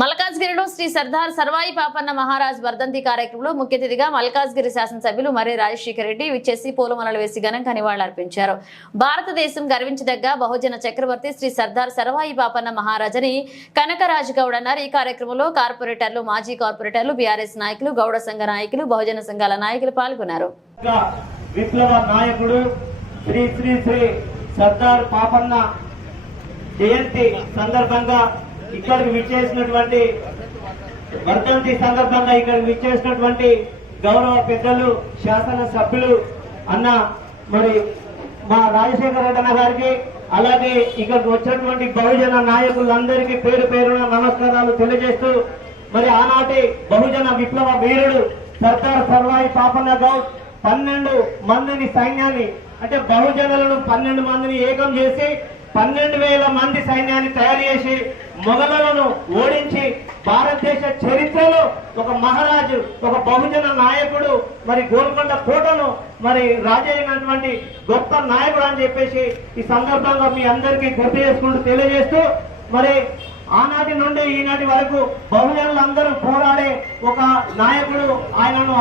మల్కాజ్గిరిలో శ్రీ సర్దార్ సర్వాయి పాపన్న మహారాజ్ వర్ధంతి కార్యక్రమంలో ముఖ్య అతిథిగా మల్కాజ్గిరి శాసనసభ్యులు మర్రి రాజశేఖర రెడ్డి విచ్చేసి పూలమాలలు వేసి ఘనంగా నివాళులర్పించారు. భారతదేశం గర్వించదగ్గ బహుజన చక్రవర్తి శ్రీ సర్దార్ సర్వాయి పాపన్న మహారాజ్ అని కనకరాజు గౌడ్ అన్నారు. ఈ కార్యక్రమంలో కార్పొరేటర్లు, మాజీ కార్పొరేటర్లు, బీఆర్ఎస్ నాయకులు, గౌడ సంఘ నాయకులు, బహుజన సంఘాల నాయకులు పాల్గొన్నారు. విప్లవ నాయకుడు శ్రీ శ్రీ శ్రీ సర్దార్ పాపన్న జయంతి సందర్భంగా ఇక్కడికి విచ్చేసినటువంటి వర్ధంతి సందర్భంగా ఇక్కడికి విచ్చేసినటువంటి గౌరవ పెద్దలు, శాసన సభ్యులు అన్న మరి మా రాజశేఖర రెడ్డి అన్న గారికి, అలాగే ఇక్కడికి వచ్చినటువంటి బహుజన నాయకులందరికీ పేరు పేరున నమస్కారాలు తెలియజేస్తూ, మరి ఆనాటి బహుజన విప్లవ వీరుడు సర్దార్ సర్వాయి పాపన్న గౌడ్ 12 మందిని సైన్యాన్ని, అంటే బహుజనులను 12 మందిని ఏకం చేసి 12,000 మంది సైన్యాన్ని తయారు చేసి మొఘలులను ఓడించి భారతదేశ చరిత్రలో ఒక మహారాజు, ఒక బహుజన నాయకుడు, మరి గోల్కొండ కోటను మరి రాజైనటువంటి గొప్ప నాయకుడు అని చెప్పేసి ఈ సందర్భంగా మీ అందరికీ గుర్తు చేసుకుంటూ తెలియజేస్తూ, మరి ఆనాటి నుండి ఈనాటి వరకు బహుజనులందరూ పోరాడే ఒక నాయకుడు, ఆయనను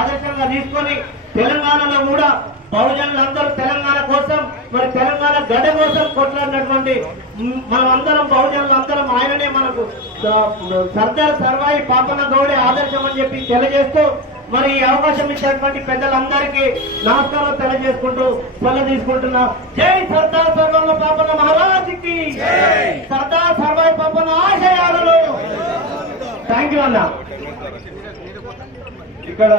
ఆదర్శంగా తీసుకొని తెలంగాణలో కూడా బహుజనులందరూ తెలంగాణ కోసం, మరి తెలంగాణ గడ్డ కోసం కొట్లాడినటువంటి మనమందరం బహుజనులందరం ఆయననే మనకు సర్దార్ సర్వాయి పాపన్న గౌడే ఆదర్శం అని చెప్పి తెలియజేస్తూ, మరి ఈ అవకాశం ఇచ్చినటువంటి పెద్దలందరికీ నమస్కారం తెలియజేసుకుంటూ సెలవు తీసుకుంటున్నా. జై సర్దార్ సర్వాయి పాపన్న మహారాజుకి, సర్దార్ సర్వాయి పాపన్న ఆశయాలను. థ్యాంక్ యూ అన్న. ఇక్కడ